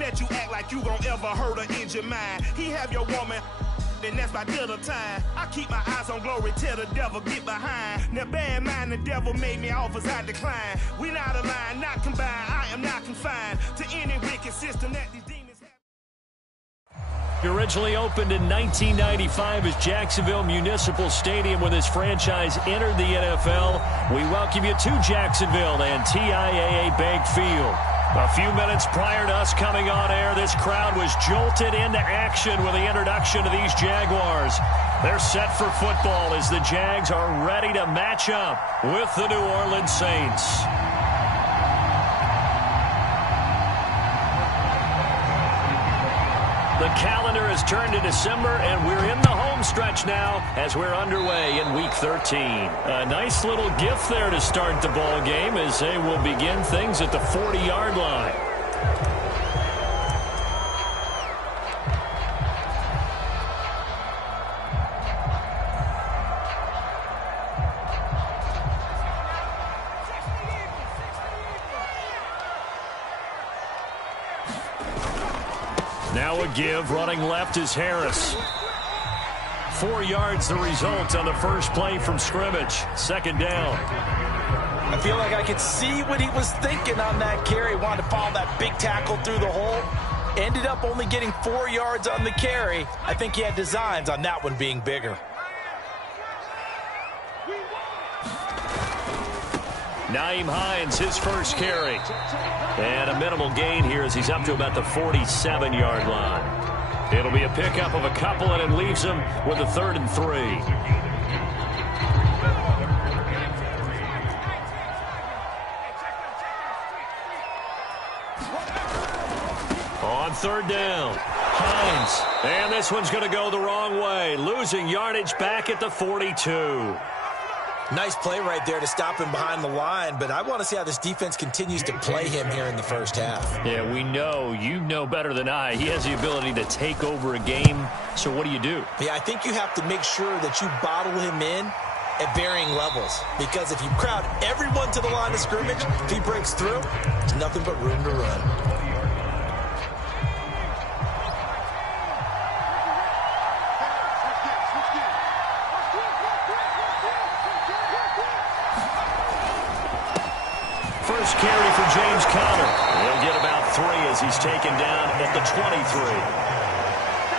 let you act like you gon' ever hurt or injure mine. He have your woman, and that's by dinner time. I keep my eyes on glory till the devil get behind. Now bear in mind the devil made me offers I decline. We not aligned, not combined. I am not confined to any wicked system that these demons have. Originally opened in 1995 as Jacksonville Municipal Stadium when this franchise entered the NFL. We welcome you to Jacksonville and TIAA Bank Field. A few minutes prior to us coming on air, this crowd was jolted into action with the introduction of these Jaguars. They're set for football as the Jags are ready to match up with the New Orleans Saints. The calendar has turned to December, and we're in the home stretch now as we're underway in Week 13. A nice little gift there to start the ball game as they will begin things at the 40-yard line. Now a give, running left is Harris. 4 yards the result on the first play from scrimmage. Second down. I feel like I could see what he was thinking on that carry. Wanted to follow that big tackle through the hole. Ended up only getting 4 yards on the carry. I think he had designs on that one being bigger. Nyheim Hines, his first carry. And a minimal gain here as he's up to about the 47-yard line. It'll be a pickup of a couple, and it leaves him with a 3rd and 3. On 3rd down, Hines. And this one's going to go the wrong way, losing yardage back at the 42. Nice play right there to stop him behind the line, but I want to see how this defense continues to play him here in the first half. Yeah, we know, you know better than I, he has the ability to take over a game, so what do you do? Yeah, I think you have to make sure that you bottle him in at varying levels, because if you crowd everyone to the line of scrimmage, if he breaks through, there's nothing but room to run. First carry for James Conner. He'll get about 3 as he's taken down at the 23.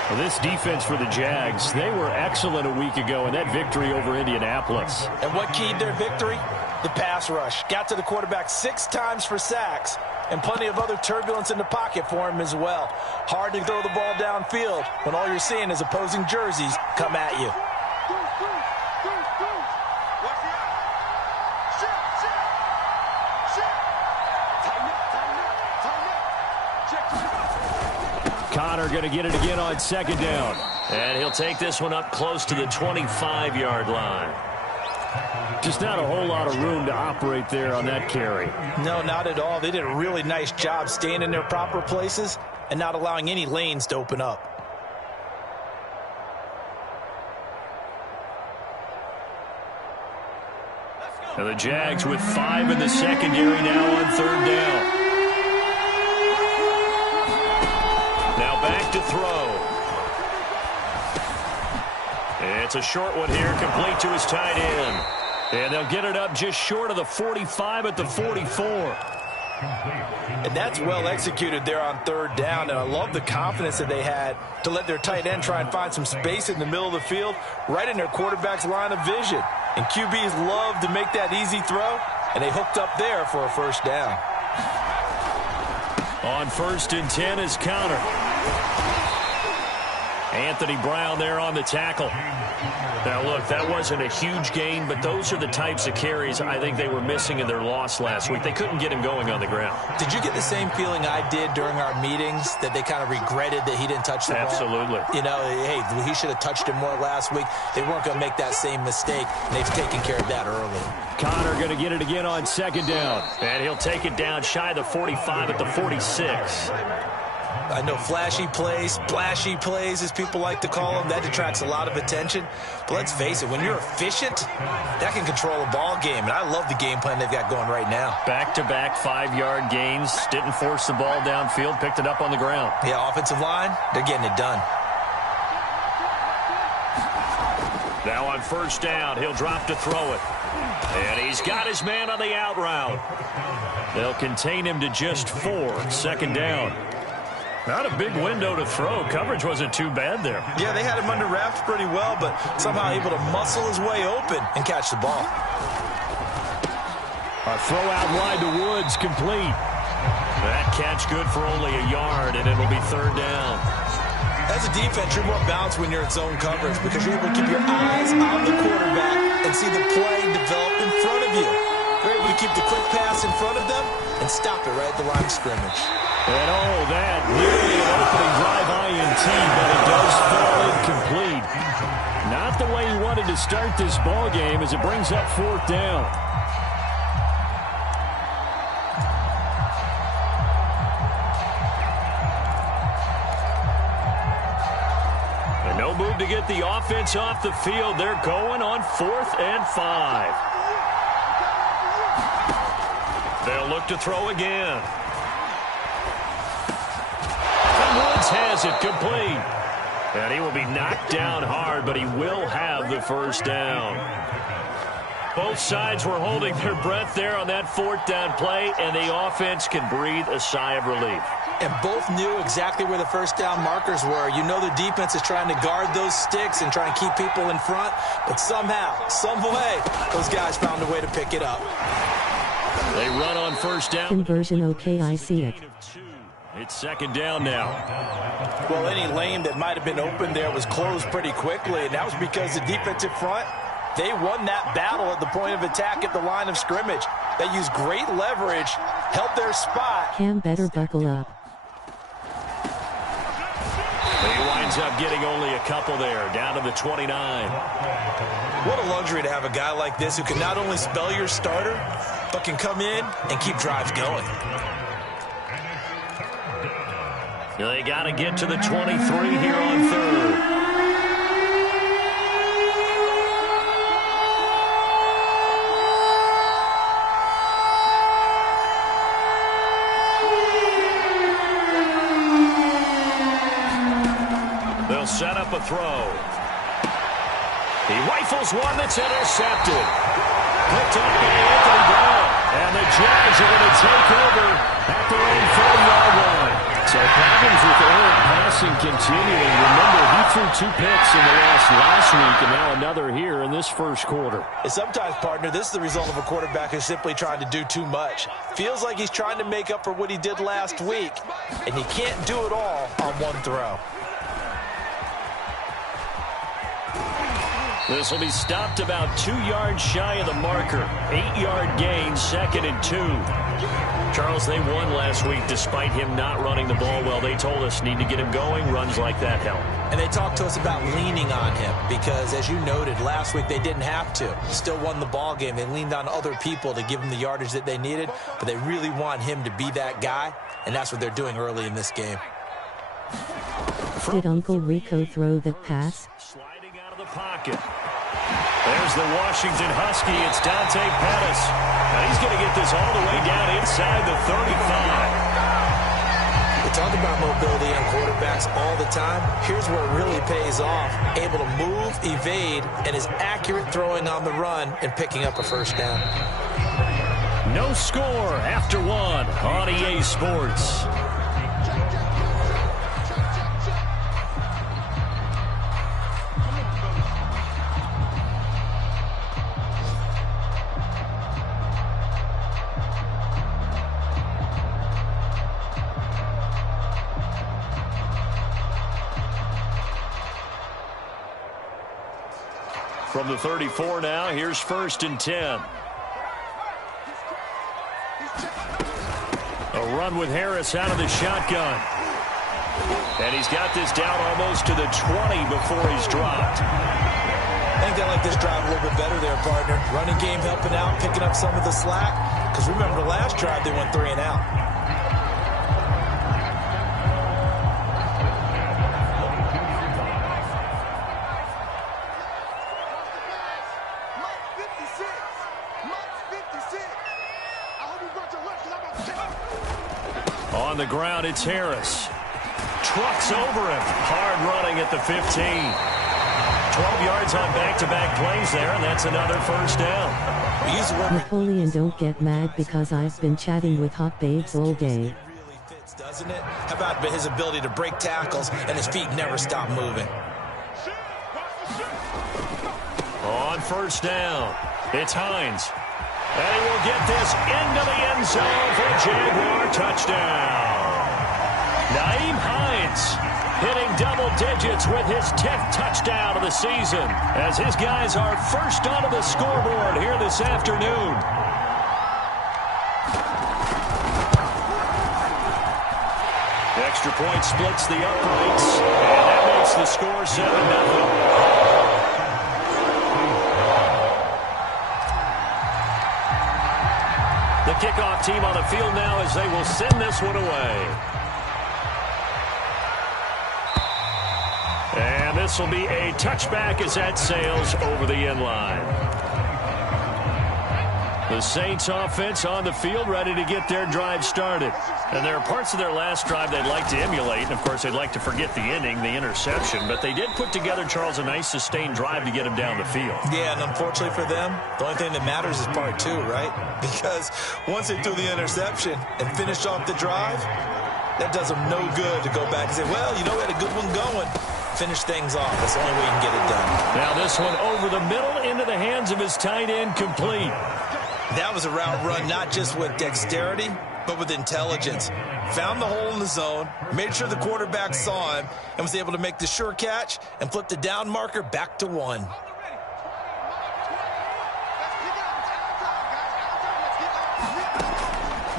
Well, this defense for the Jags, they were excellent a week ago in that victory over Indianapolis. And what keyed their victory? The pass rush. Got to the quarterback 6 times for sacks, and plenty of other turbulence in the pocket for him as well. Hard to throw the ball downfield when all you're seeing is opposing jerseys come at you. Conner going to get it again on 2nd down. And he'll take this one up close to the 25-yard line. Just not a whole lot of room to operate there on that carry. No, not at all. They did a really nice job staying in their proper places and not allowing any lanes to open up. And the Jags with 5 in the secondary now on 3rd down. Now back to throw. It's a short one here, complete to his tight end. And they'll get it up just short of the 45 at the 44. And that's well executed there on 3rd down, and I love the confidence that they had to let their tight end try and find some space in the middle of the field, right in their quarterback's line of vision. And QBs love to make that easy throw, and they hooked up there for a 1st down. On 1st and 10 is Conner. Anthony Brown there on the tackle. Now, look, that wasn't a huge gain, but those are the types of carries I think they were missing in their loss last week. They couldn't get him going on the ground. Did you get the same feeling I did during our meetings, that they kind of regretted that he didn't touch the ball? Absolutely. You know, hey, he should have touched him more last week. They weren't going to make that same mistake, and they've taken care of that early. Conner going to get it again on 2nd down. And he'll take it down shy of the 45 at the 46. I know flashy plays, splashy plays, as people like to call them, that attracts a lot of attention. But let's face it, when you're efficient, that can control a ball game. And I love the game plan they've got going right now. Back-to-back 5-yard gains. Didn't force the ball downfield. Picked it up on the ground. Yeah, offensive line, they're getting it done. Now on first down, he'll drop to throw it. And he's got his man on the out route. They'll contain him to just 4. Second down. Not a big window to throw. Coverage wasn't too bad there. Yeah, they had him under wraps pretty well, but somehow able to muscle his way open and catch the ball. A throw out wide to Woods, complete. That catch good for only a yard, and it'll be third down. As a defense, you're more balanced when you're in zone coverage because you're able to keep your eyes on the quarterback and see the play develop in front of you. You're able to keep the quick pass in front of them and stop it right at the line of scrimmage. And that nearly an opening drive INT, but it does fall incomplete. Not the way he wanted to start this ball game as it brings up fourth down. No move to get the offense off the field. They're going on 4th and 5. They'll look to throw again. And Woods has it complete. And he will be knocked down hard, but he will have the first down. Both sides were holding their breath there on that 4th down play, and the offense can breathe a sigh of relief. And both knew exactly where the first down markers were. You know the defense is trying to guard those sticks and trying to keep people in front, but somehow, some way, those guys found a way to pick it up. They run on first down. Conversion okay, I see it. It's second down now. Well, any lane that might have been open there was closed pretty quickly, and that was because the defensive front, they won that battle at the point of attack at the line of scrimmage. They used great leverage, held their spot. Cam better buckle up. He winds up getting only a couple there, down to the 29. What a luxury to have a guy like this who can not only spell your starter, but can come in and keep drives going. They got to get to the 23 here on third. They'll set up a throw. He rifles one that's intercepted. Picked up by Anthony Brown. And the Jags are going to take over at their own 40-yard line. So problems with errant passing continuing. Remember, he threw 2 picks in the last week, and now another here in this first quarter. And sometimes, partner, this is the result of a quarterback who's simply trying to do too much. Feels like he's trying to make up for what he did last week, and he can't do it all on one throw. This will be stopped about 2 yards shy of the marker. 8-yard gain, 2nd and 2. Charles, they won last week despite him not running the ball well. They told us need to get him going. Runs like that help. And they talked to us about leaning on him because, as you noted, last week they didn't have to. Still won the ball game. They leaned on other people to give them the yardage that they needed, but they really want him to be that guy, and that's what they're doing early in this game. Did Uncle Rico throw that pass? Sliding out of the pocket. There's the Washington Husky. It's Dante Pettis. And he's going to get this all the way down inside the 35. We talk about mobility on quarterbacks all the time. Here's where it really pays off. Able to move, evade, and is accurate throwing on the run and picking up a first down. No score after 1 on EA Sports. From the 34 now, here's 1st and 10. A run with Harris out of the shotgun. And he's got this down almost to the 20 before he's dropped. I think they like this drive a little bit better there, partner. Running game helping out, picking up some of the slack. Because remember, the last drive they went 3 and out. the ground, it's Harris. Trucks over him. Hard running at the 15. 12 yards on back-to-back plays there, and that's another first down. Napoleon, don't get mad because I've been chatting with hot babes all day. Doesn't it? How about his ability to break tackles and his feet never stop moving? On first down, it's Hines. And he will get this into the end zone for a Jaguar touchdown. Nyheim Hines hitting double digits with his 10th touchdown of the season as his guys are first onto the scoreboard here this afternoon. Extra point splits the uprights, and that makes the score 7-0. The kickoff team on the field now as they will send this one away. And this will be a touchback as that sails over the end line. The Saints offense on the field ready to get their drive started. And there are parts of their last drive they'd like to emulate. And, of course, they'd like to forget the ending, the interception. But they did put together, Charles, a nice sustained drive to get them down the field. Yeah, and unfortunately for them, the only thing that matters is part two, right? Because once they threw the interception and finished off the drive, that does them no good to go back and say, well, you know, we had a good one going. Finish things off. That's the only way you can get it done. Now this one over the middle into the hands of his tight end, complete. That was a route run not just with dexterity, but with intelligence. Found the hole in the zone, made sure the quarterback saw him, and was able to make the sure catch and flip the down marker back to 1.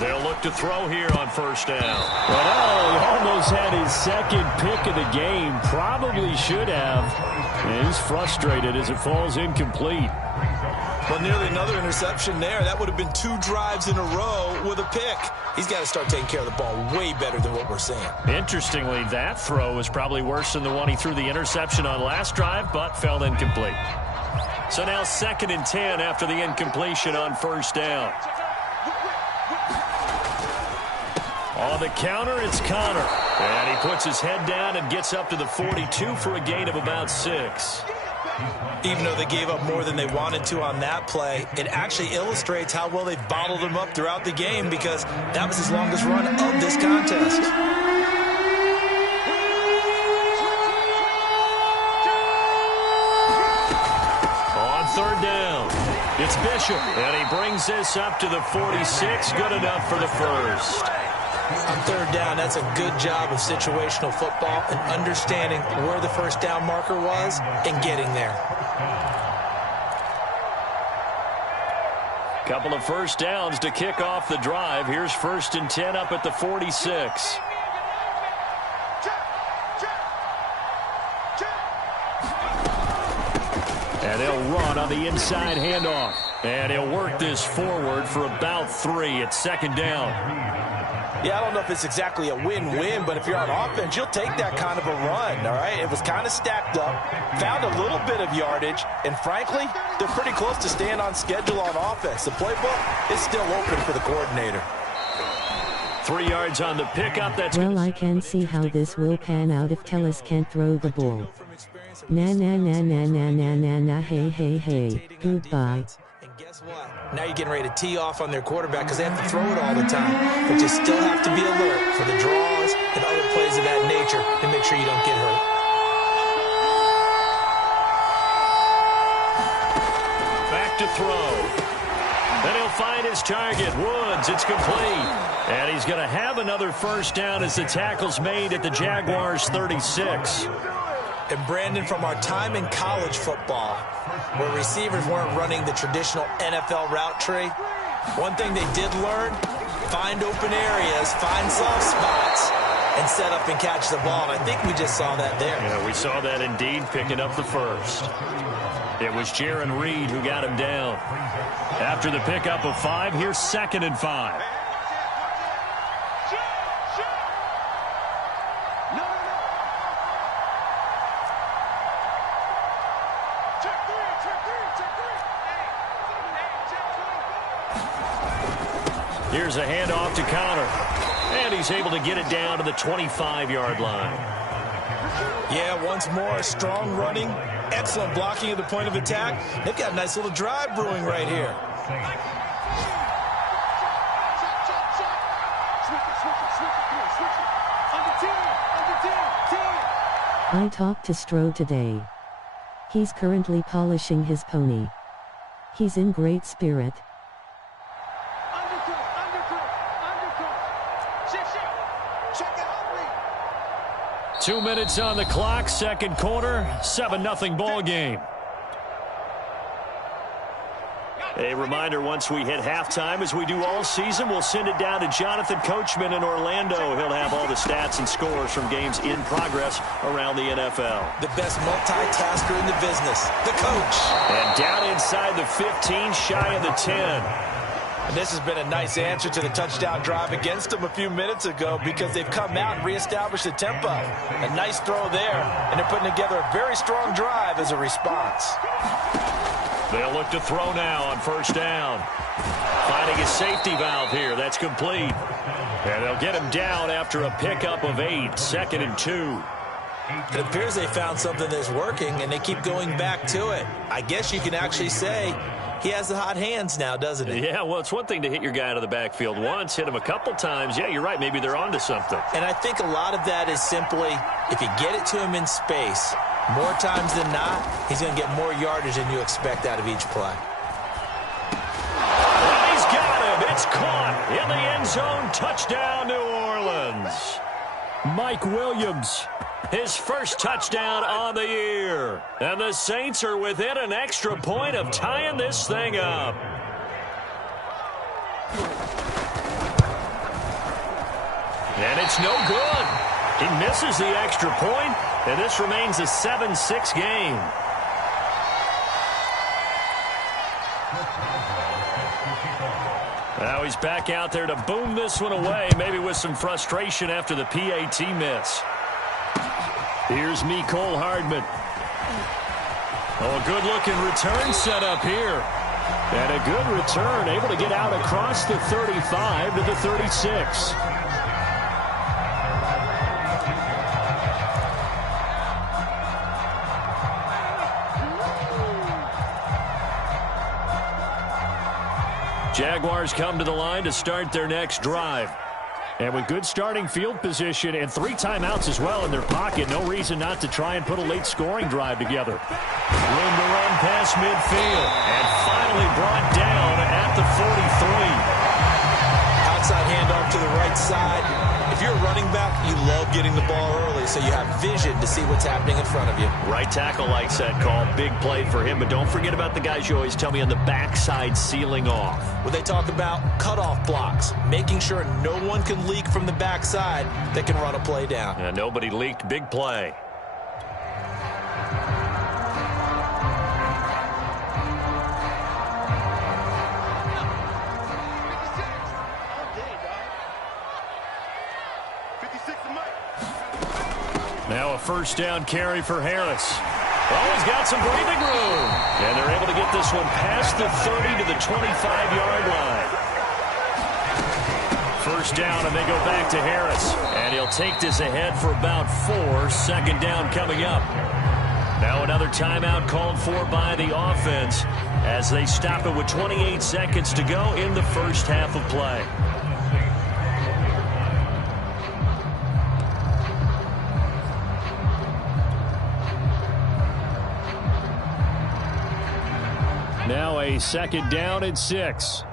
They'll look to throw here on first down. Well, he almost had his second pick of the game. Probably should have. And he's frustrated as it falls incomplete. Well, nearly another interception there. That would have been 2 drives in a row with a pick. He's got to start taking care of the ball way better than what we're seeing. Interestingly, that throw was probably worse than the one he threw the interception on last drive, but fell incomplete. So now 2nd and 10 after the incompletion on first down. On the counter, it's Connor. And he puts his head down and gets up to the 42 for a gain of about 6. Even though they gave up more than they wanted to on that play, it actually illustrates how well they've bottled him up throughout the game because that was his longest run of this contest. On third down, it's Bishop, and he brings this up to the 46. Good enough for the first. On third down, that's a good job of situational football and understanding where the first down marker was and getting there. Couple of first downs to kick off the drive. Here's 1st and 10 up at the 46. And they'll run on the inside handoff. And he'll work this forward for about 3 at 2nd down. Yeah, I don't know if it's exactly a win-win, but if you're on offense, you'll take that kind of a run, all right? It was kind of stacked up, found a little bit of yardage, and frankly, they're pretty close to staying on schedule on offense. The playbook is still open for the coordinator. 3 yards on the pickup. That's well, I can see how this will pan out if Tellis can't throw the ball. Na na na na na na na na hey hey hey. Goodbye. Guess what? Now you're getting ready to tee off on their quarterback because they have to throw it all the time. But you still have to be alert for the draws and other plays of that nature to make sure you don't get hurt. Back to throw. Then he'll find his target. Woods, it's complete. And he's going to have another first down as the tackle's made at the Jaguars' 36. And Brandon, from our time in college football, where receivers weren't running the traditional NFL route tree, one thing they did learn, find open areas, find soft spots, and set up and catch the ball. And I think we just saw that there. Yeah, we saw that indeed, picking up the first. It was Jaron Reed who got him down. After the pickup of 5, here's 2nd and 5. Here's a handoff to Connor. And he's able to get it down to the 25-yard line. Yeah, once more, strong running, excellent blocking at the point of attack. They've got a nice little drive brewing right here. I talked to Stroh today. He's currently polishing his pony. He's in great spirit. 2 minutes on the clock, second quarter, 7-0 ball game. A reminder, once we hit halftime, as we do all season, we'll send it down to Jonathan Coachman in Orlando. He'll have all the stats and scores from games in progress around the NFL. The best multitasker in the business, the coach. And down inside the 15, shy of the 10. And this has been a nice answer to the touchdown drive against them a few minutes ago because they've come out and reestablished the tempo. A nice throw there, and they're putting together a very strong drive as a response. They'll look to throw now on first down. Finding a safety valve here. That's complete. And they'll get him down after a pickup of 8, 2nd and 2. It appears they found something that's working, and they keep going back to it. I guess you can actually say he has the hot hands now, doesn't he? Yeah, well, it's one thing to hit your guy out of the backfield once, hit him a couple times. Yeah, you're right. Maybe they're onto something. And I think a lot of that is simply if you get it to him in space, more times than not, he's going to get more yardage than you expect out of each play. And he's got him. It's caught in the end zone. Touchdown, New Orleans. Mike Williams, his first touchdown on the year. And the Saints are within an extra point of tying this thing up. And it's no good. He misses the extra point, and this remains a 7-6 game. Now he's back out there to boom this one away, maybe with some frustration after the PAT miss. Here's Mecole Hardman. Oh, a good-looking return set up here. And a good return, able to get out across the 35 to the 36. Jaguars come to the line to start their next drive. And with good starting field position and 3 timeouts as well in their pocket, no reason not to try and put a late scoring drive together. Room to run past midfield. And finally brought down at the 43. Outside handoff to the right side. If you're a running back, you love getting the ball early so you have vision to see what's happening in front of you. Right tackle likes that call. Big play for him. But don't forget about the guys you always tell me on the backside sealing off. When they talk about cutoff blocks, making sure no one can leak from the backside that can run a play down. And nobody leaked. Big play. Now a first down carry for Harris. Oh, he's got some breathing room. And they're able to get this one past the 30 to the 25-yard line. First down, and they go back to Harris. And he'll take this ahead for about 4. Second down coming up. Now another timeout called for by the offense as they stop it with 28 seconds to go in the first half of play. Now a second down and 6.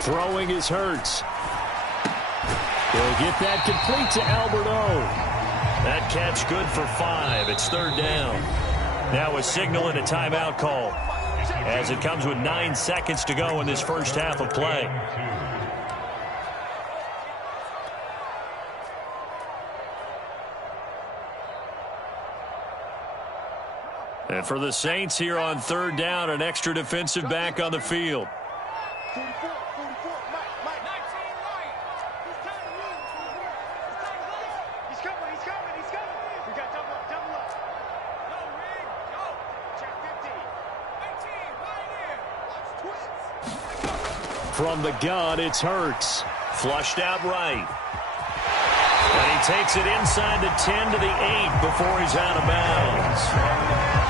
Throwing is Hurts. He'll get that complete to Albert O. That catch good for 5. It's third down. Now a signal and a timeout call as it comes with 9 seconds to go in this first half of play. And for the Saints here on third down, an extra defensive back on the field. From the gun, it's Hurts. Flushed out right. And he takes it inside the 10 to the 8 before he's out of bounds.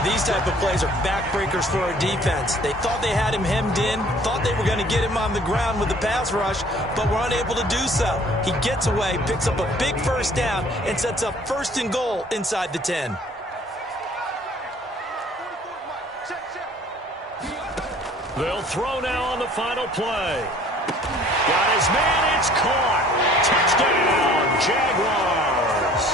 These type of plays are backbreakers for our defense. They thought they had him hemmed in, thought they were going to get him on the ground with the pass rush, but were unable to do so. He gets away, picks up a big first down, and sets up 1st and goal inside the 10. They'll throw now on the final play. Got his man, it's caught. Touchdown, Jaguars.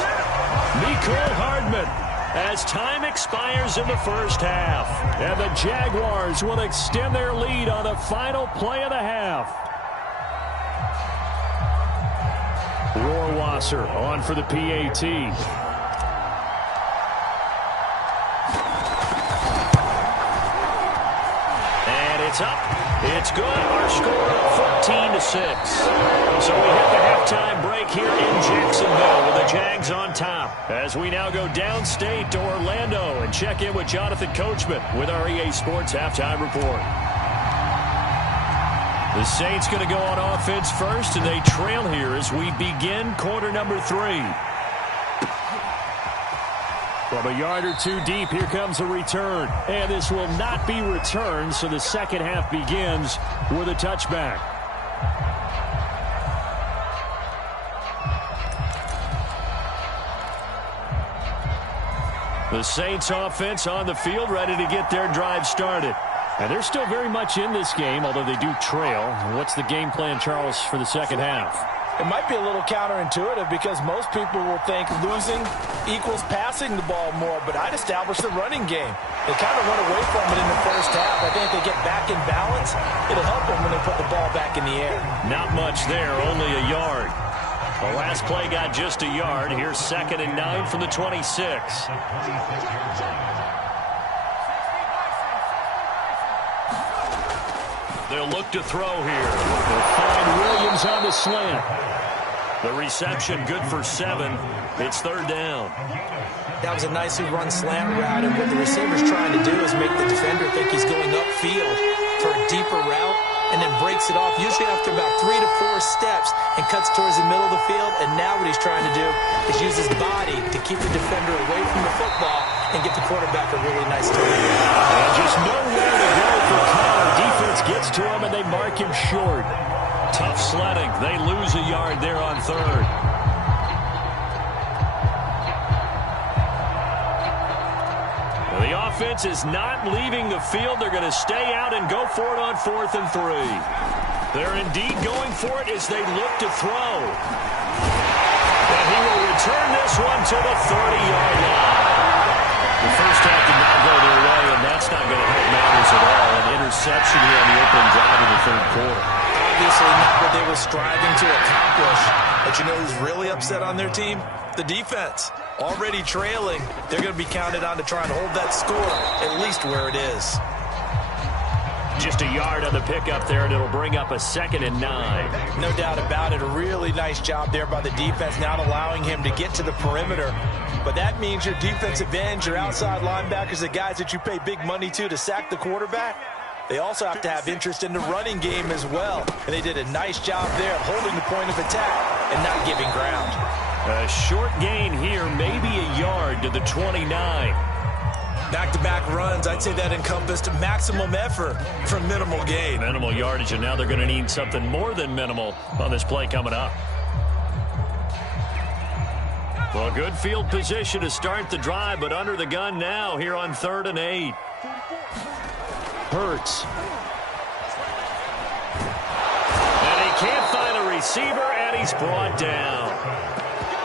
Mecole Hardman, as time expires in the first half. And the Jaguars will extend their lead on the final play of the half. Rohrwasser on for the PAT. It's up. It's good. Our score 14-6. So we hit the halftime break here in Jacksonville with the Jags on top. As we now go downstate to Orlando and check in with Jonathan Coachman with our EA Sports halftime report. The Saints going to go on offense first, and they trail here as we begin quarter number 3. From a yard or two deep, here comes a return. And this will not be returned, so the second half begins with a touchback. The Saints offense on the field, ready to get their drive started. And they're still very much in this game, although they do trail. What's the game plan, Charles, for the second half? It might be a little counterintuitive because most people will think losing equals passing the ball more, but I'd establish the running game. They kind of went away from it in the first half. I think if they get back in balance, it'll help them when they put the ball back in the air. Not much there, only a yard. The last play got just a yard. Here's 2nd and 9 from the 26. They'll look to throw here. They'll find Williams on the slant. The reception good for 7. It's 3rd down. That was a nicely run slant route, and what the receiver's trying to do is make the defender think he's going upfield for a deeper route, and then breaks it off, usually after about 3 to 4 steps, and cuts towards the middle of the field. And now what he's trying to do is use his body to keep the defender away from the football and get the quarterback a really nice turnover. And just nowhere to go for Connor. Defense gets to him, and they mark him short. Tough sledding. They lose a yard there on 3rd. The offense is not leaving the field. They're going to stay out and go for it on 4th and 3. They're indeed going for it as they look to throw. And he will return this one to the 30-yard line. The first half did not go their way, and that's not going to help matters at all. An interception here on the opening drive of the 3rd quarter. Obviously not what they were striving to accomplish. But you know who's really upset on their team? The defense. Already trailing. They're going to be counted on to try and hold that score at least where it is. Just a yard on the pickup there, and it'll bring up a 2nd and 9. No doubt about it. A really nice job there by the defense, not allowing him to get to the perimeter. But that means your defensive ends, your outside linebackers, the guys that you pay big money to sack the quarterback, they also have to have interest in the running game as well. And they did a nice job there of holding the point of attack and not giving ground. A short gain here, maybe a yard to the 29. Back-to-back runs, I'd say that encompassed maximum effort for minimal gain. Minimal yardage, and now they're going to need something more than minimal on this play coming up. Well, good field position to start the drive, but under the gun now here on 3rd and 8. Hurts. And he can't find a receiver, and he's brought down.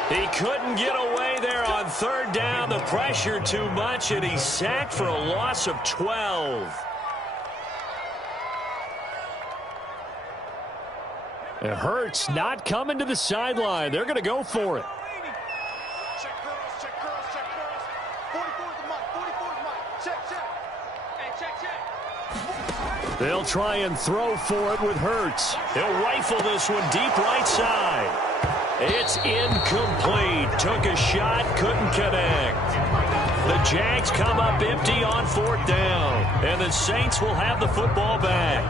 He couldn't get away there on 3rd down. The pressure too much, and he's sacked for a loss of 12. It hurts not coming to the sideline. They're going to go for it. They'll try and throw for it with Hurts. He'll rifle this one deep right side. It's incomplete. Took a shot, couldn't connect. The Jags come up empty on 4th down, and the Saints will have the football back.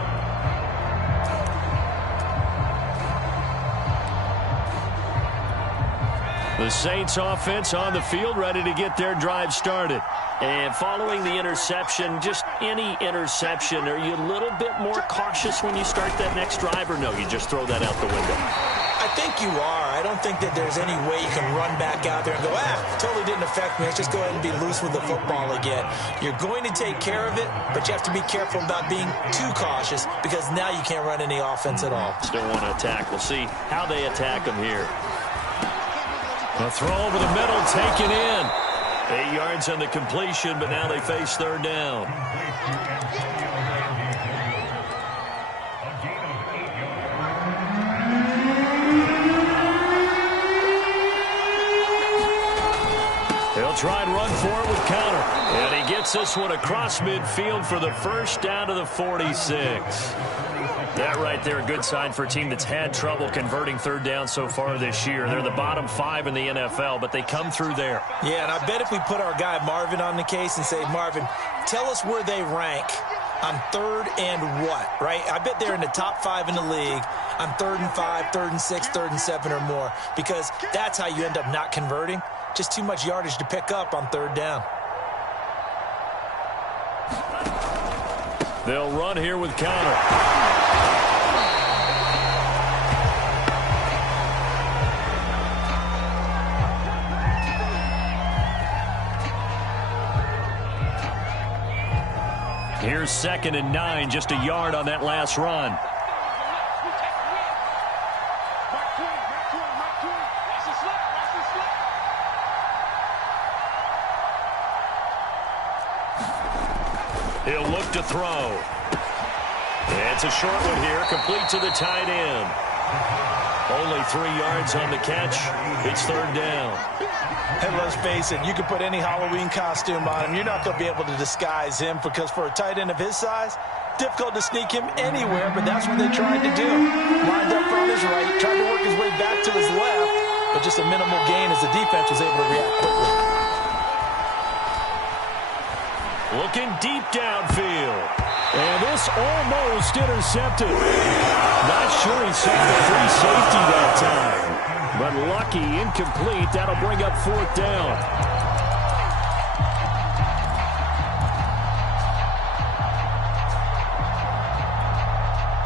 The Saints offense on the field, ready to get their drive started. And following the interception, just any interception, are you a little bit more cautious when you start that next drive, or no, you just throw that out the window? I think you are. I don't think that there's any way you can run back out there and go, totally didn't affect me. Let's just go ahead and be loose with the football again. You're going to take care of it, but you have to be careful about being too cautious because now you can't run any offense at all. Still want to attack. We'll see how they attack them here. A throw over the middle, taken in. 8 yards on the completion, but now they face third down. He'll try and run for it with counter. And he gets this one across midfield for the first down to the 46. That right there, a good sign for a team that's had trouble converting third down so far this year. They're the bottom 5 in the NFL, but they come through there. Yeah, and I bet if we put our guy Marvin on the case and say, Marvin, tell us where they rank on third and what, right? I bet they're in the top 5 in the league on 3rd and 5, 3rd and 6, 3rd and 7 or more, because that's how you end up not converting. Just too much yardage to pick up on third down. They'll run here with counter. Here's 2nd and 9, just a yard on that last run. He'll look to throw. It's a short one here, complete to the tight end. Only 3 yards on the catch. It's third down. And let's face it, you can put any Halloween costume on him. You're not going to be able to disguise him because for a tight end of his size, difficult to sneak him anywhere, but that's what they tried to do. Lined up on his right, tried to work his way back to his left, but just a minimal gain as the defense was able to react quickly. Looking deep downfield. And this almost intercepted. Not sure he saw the free safety that time. But lucky, incomplete. That'll bring up 4th down.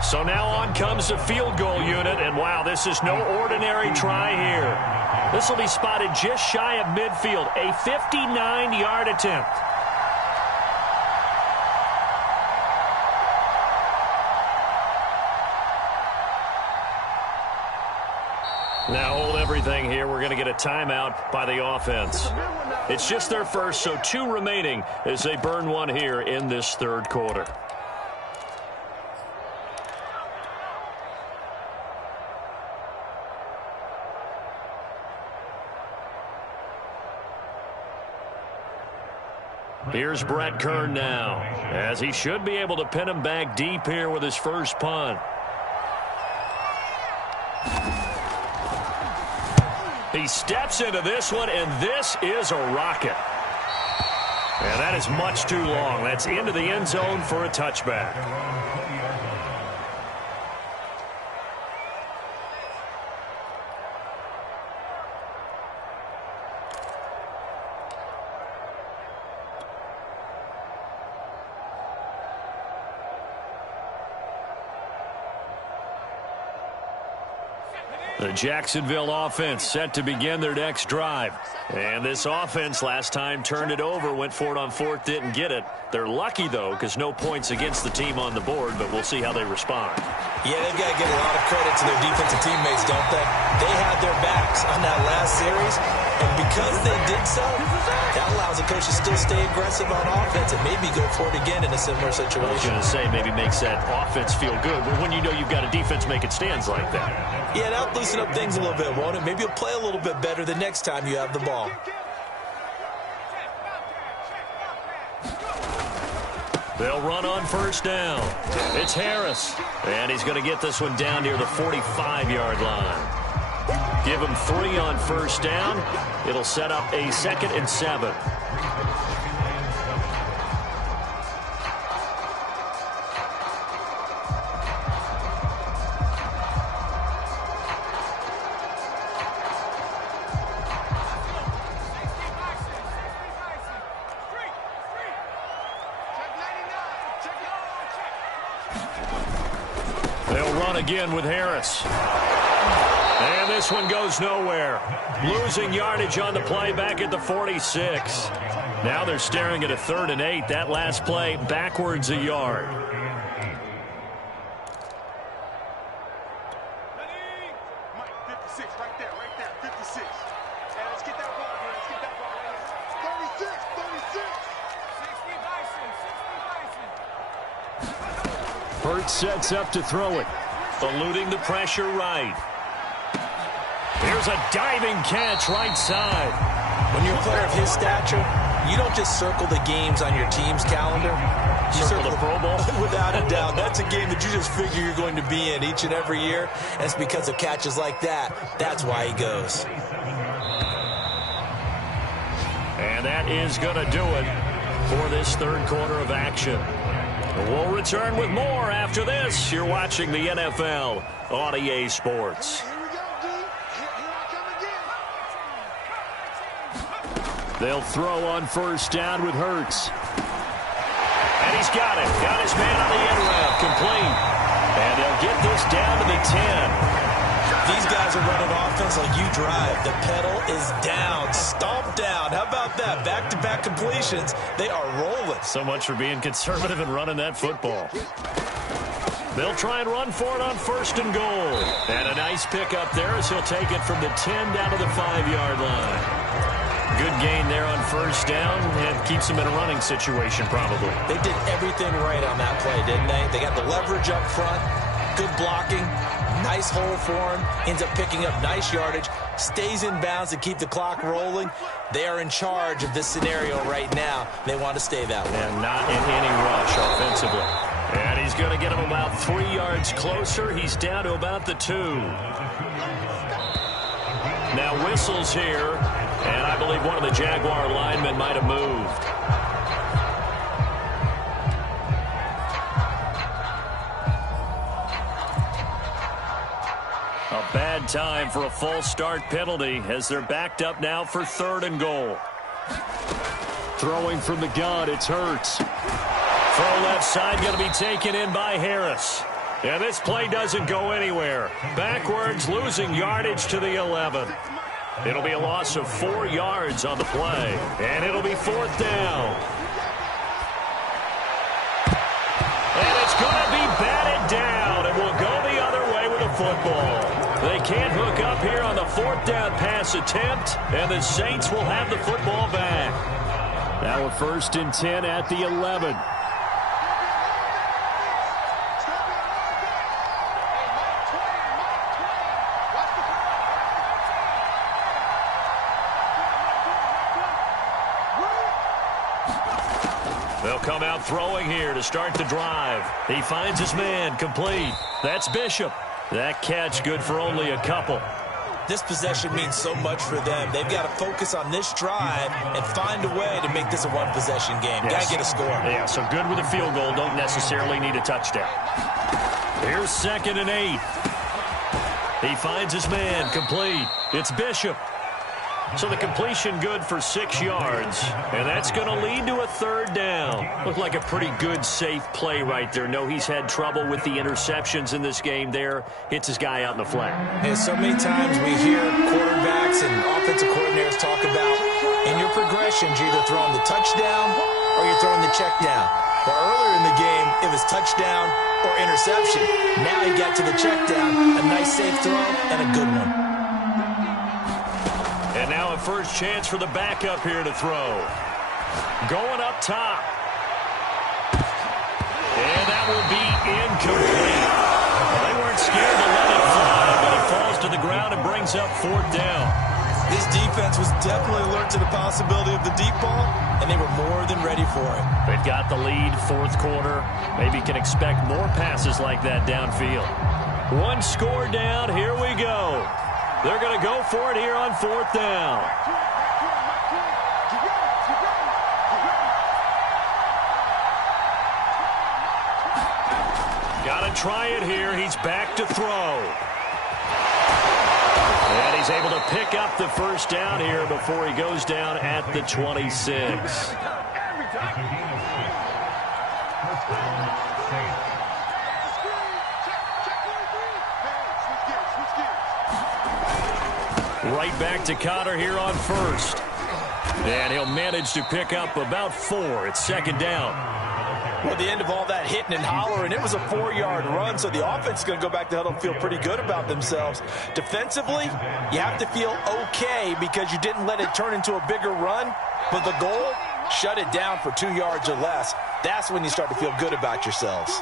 So now on comes the field goal unit. And wow, this is no ordinary try here. This will be spotted just shy of midfield. A 59-yard attempt. Now hold everything here. We're going to get a timeout by the offense. It's just their first, so 2 remaining as they burn one here in this third quarter. Here's Brett Kern now, as he should be able to pin him back deep here with his first punt. He steps into this one, and this is a rocket. And that is much too long. That's into the end zone for a touchback. The Jacksonville offense set to begin their next drive. And this offense last time turned it over, went for it on 4th, didn't get it. They're lucky, though, because no points against the team on the board, but we'll see how they respond. Yeah, they've got to give a lot of credit to their defensive teammates, don't they? They had their backs on that last series, and because they did so, that allows the coach to still stay aggressive on offense and maybe go for it again in a similar situation. I was going to say, maybe makes that offense feel good, but when you know you've got a defense making stands like that. Yeah, that'll loosen up things a little bit, won't it? Maybe you'll play a little bit better the next time you have the ball. They'll run on first down. It's Harris, and he's going to get this one down near the 45-yard line. Give him 3 on first down. It'll set up a 2nd and 7. run again with Harris. And this one goes nowhere. Losing yardage on the play back at the 46. Now they're staring at a 3rd and 8. That last play backwards a yard. Hurts sets up to throw it. Eluding the pressure right. Here's a diving catch right side. When you're a player of his stature, you don't just circle the games on your team's calendar. You circle the Pro Bowl? Without a doubt. That's a game that you just figure you're going to be in each and every year. And it's because of catches like that. That's why he goes. And that is going to do it for this 3rd quarter of action. We'll return with more after this. You're watching the NFL on EA Sports. They'll throw on 1st down with Hurts. And he's got it. Got his man on the end route. Complete. And they'll get this down to the 10. These guys are running offense like you drive. The pedal is down. Stomp down. How about that? Back-to-back completions. They are rolling. So much for being conservative and running that football. They'll try and run for it on 1st and goal. And a nice pick up there as he'll take it from the 10 down to the 5-yard line. Good gain there on 1st down, and keeps him in a running situation probably. They did everything right on that play, didn't they? They got the leverage up front, good blocking, nice hole for him, ends up picking up nice yardage, stays in bounds to keep the clock rolling. They are in charge of this scenario right now. They want to stay that way. And not in any rush offensively. And he's going to get him about 3 yards closer. He's down to about the 2. Now whistles here, and I believe one of the Jaguar linemen might have moved. A bad time for a false start penalty as they're backed up now for 3rd and goal. Throwing from the gun, it's Hurts. Throw left side going to be taken in by Harris. And this play doesn't go anywhere. Backwards, losing yardage to the 11. It'll be a loss of 4 yards on the play. And it'll be 4th down. And it's going to be batted down. And we'll go the other way with the football. They can't hook up here on the 4th down pass attempt. And the Saints will have the football back. Now a 1st and 10 at the 11. They'll come out throwing here to start the drive. He finds his man, complete. That's Bishop. That catch good for only a couple. This possession means so much for them. They've got to focus on this drive and find a way to make this a one-possession game. Yes. Got to get a score. Yeah, so good with a field goal. Don't necessarily need a touchdown. Here's 2nd and 8. He finds his man, complete. It's Bishop. So the completion good for 6 yards. And that's going to lead to a 3rd down. Looked like a pretty good, safe play right there. No, he's had trouble with the interceptions in this game there. Hits his guy out in the flat. And so many times we hear quarterbacks and offensive coordinators talk about in your progressions, you're either throwing the touchdown or you're throwing the check down. Well, earlier in the game, it was touchdown or interception. Now he got to the check down. A nice safe throw and a good one. And now a first chance for the backup here to throw. Going up top. And that will be incomplete. They weren't scared to let it fly, but it falls to the ground and brings up 4th down. This defense was definitely alert to the possibility of the deep ball, and they were more than ready for it. They've got the lead, 4th quarter. Maybe can expect more passes like that downfield. 1 score down, here we go. They're going to go for it here on 4th down. Got to try it here. He's back to throw. And he's able to pick up the 1st down here before he goes down at the 26. Right back to Connor here on first. And he'll manage to pick up about 4. It's second down. Well, at the end of all that hitting and hollering, it was a 4-yard run, so the offense is going to go back to huddle and feel pretty good about themselves. Defensively, you have to feel okay because you didn't let it turn into a bigger run, but the goal, shut it down for 2 yards or less. That's when you start to feel good about yourselves.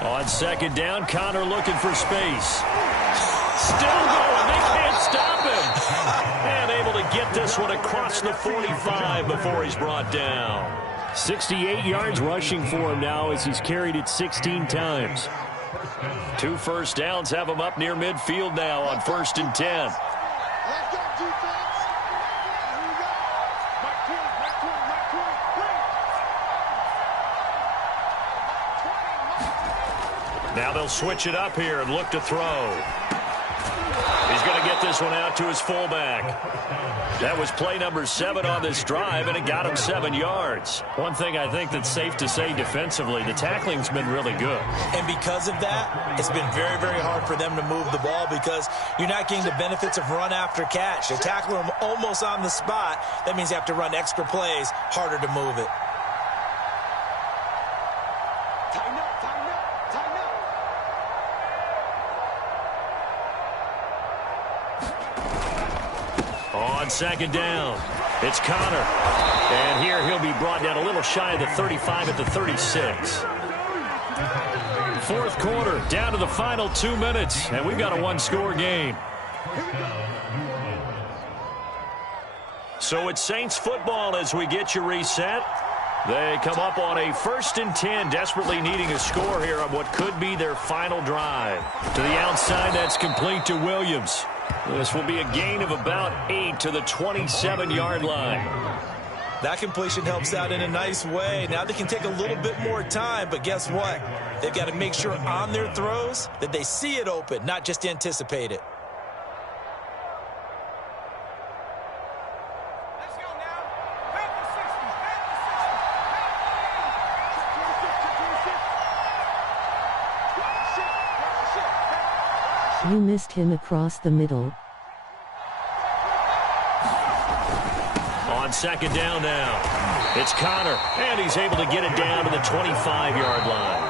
On second down, Connor looking for space. Still going. They can't stop him. And able to get this one across the 45 before he's brought down. 68 yards rushing for him now as he's carried it 16 times. 2 first downs have him up near midfield now on 1st and 10. Now they'll switch it up here and look to throw. He's going to get this one out to his fullback. That was play number 7 on this drive, and it got him 7 yards. One thing I think that's safe to say defensively, the tackling's been really good. And because of that, it's been very, very hard for them to move the ball because you're not getting the benefits of run after catch. They tackle them almost on the spot. That means you have to run extra plays, harder to move it. On second down, it's Connor. And here he'll be brought down a little shy of the 35 at the 36. Fourth quarter, down to the final 2 minutes, and we've got a 1-score game. So it's Saints football as we get you reset. They come up on a 1st and 10, desperately needing a score here on what could be their final drive. To the outside, that's complete to Williams. This will be a gain of about 8 to the 27-yard line. That completion helps out in a nice way. Now they can take a little bit more time, but guess what? They've got to make sure on their throws that they see it open, not just anticipate it. You missed him across the middle. On second down now, it's Connor, and he's able to get it down to the 25-yard line.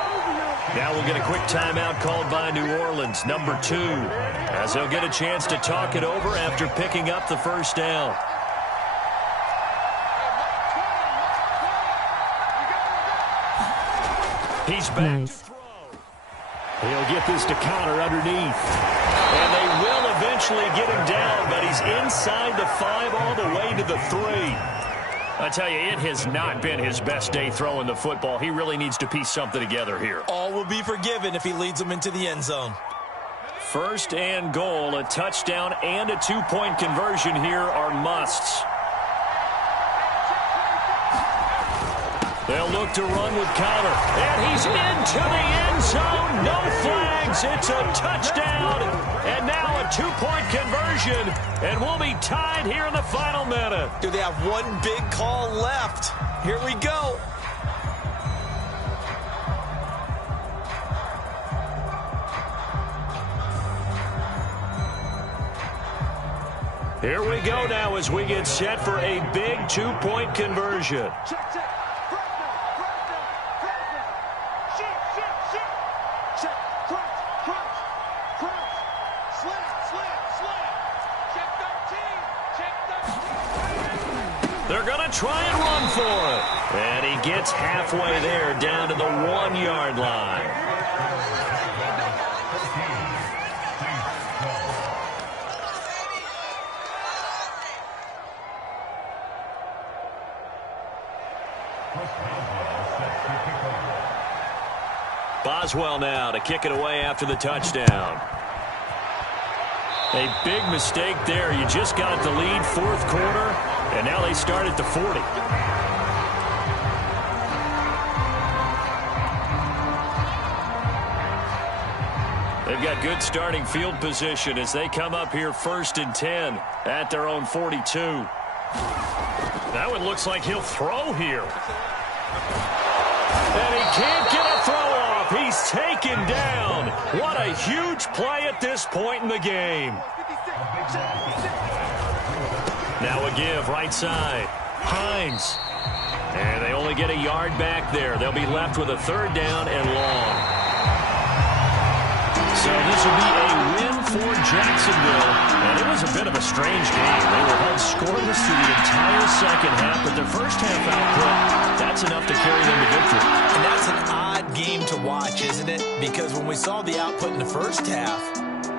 Now we'll get a quick timeout called by New Orleans, number 2, as they'll get a chance to talk it over after picking up the first down. He's back. Nice. He'll get this to Connor underneath. And they will eventually get him down, but he's inside the 5 all the way to the 3. I tell you, it has not been his best day throwing the football. He really needs to piece something together here. All will be forgiven if he leads them into the end zone. 1st and goal, a touchdown and a 2-point conversion here are musts. They'll look to run with Connor, and he's into the end zone. No flags. It's a touchdown, and now a 2-point conversion, and we'll be tied here in the final minute. Do they have one big call left? Here we go. Here we go now as we get set for a big 2-point conversion. They're going to try and run for it. And he gets halfway there down to the 1-yard line. Boswell now to kick it away after the touchdown. A big mistake there. You just got the lead, 4th quarter, and now they start at the 40. They've got good starting field position as they come up here 1st and 10 at their own 42. That one looks like he'll throw here. And he can't get a throw off. He's taken huge play at this point in the game. Now a give, right side. Hines. And they only get a yard back there. They'll be left with a third down and long. So this will be a win for Jacksonville. And it was a bit of a strange game. They were held scoreless through the entire second half, but their first half output, that's enough to carry them to victory. And that's an odd game to watch, isn't it? Because when we saw the output in the first half,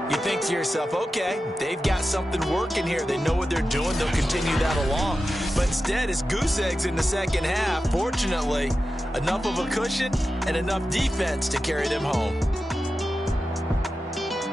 you think to yourself, okay, they've got something working here. They know what they're doing. They'll continue that along. But instead, it's goose eggs in the second half. Fortunately, enough of a cushion and enough defense to carry them home.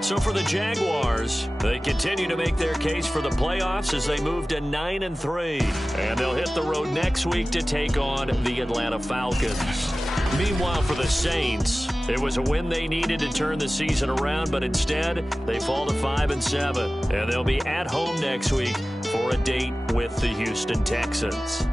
So for the Jaguars, they continue to make their case for the playoffs as they move to 9-3. And they'll hit the road next week to take on the Atlanta Falcons. Meanwhile, for the Saints, it was a win they needed to turn the season around, but instead, they fall to 5-7. And they'll be at home next week for a date with the Houston Texans.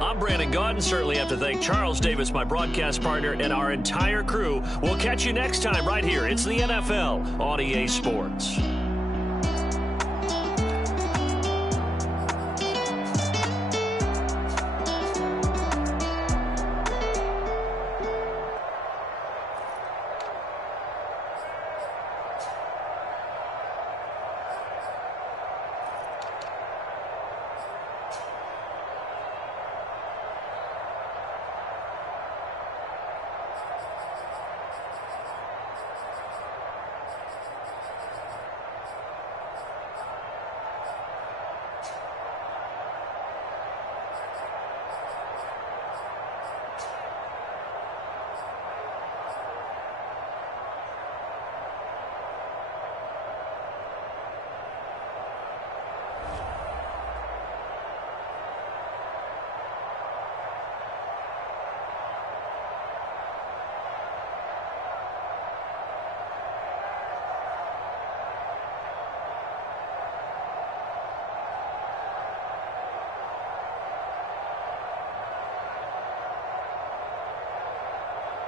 I'm Brandon Gaudin. Certainly have to thank Charles Davis, my broadcast partner, and our entire crew. We'll catch you next time right here. It's the NFL on EA Sports.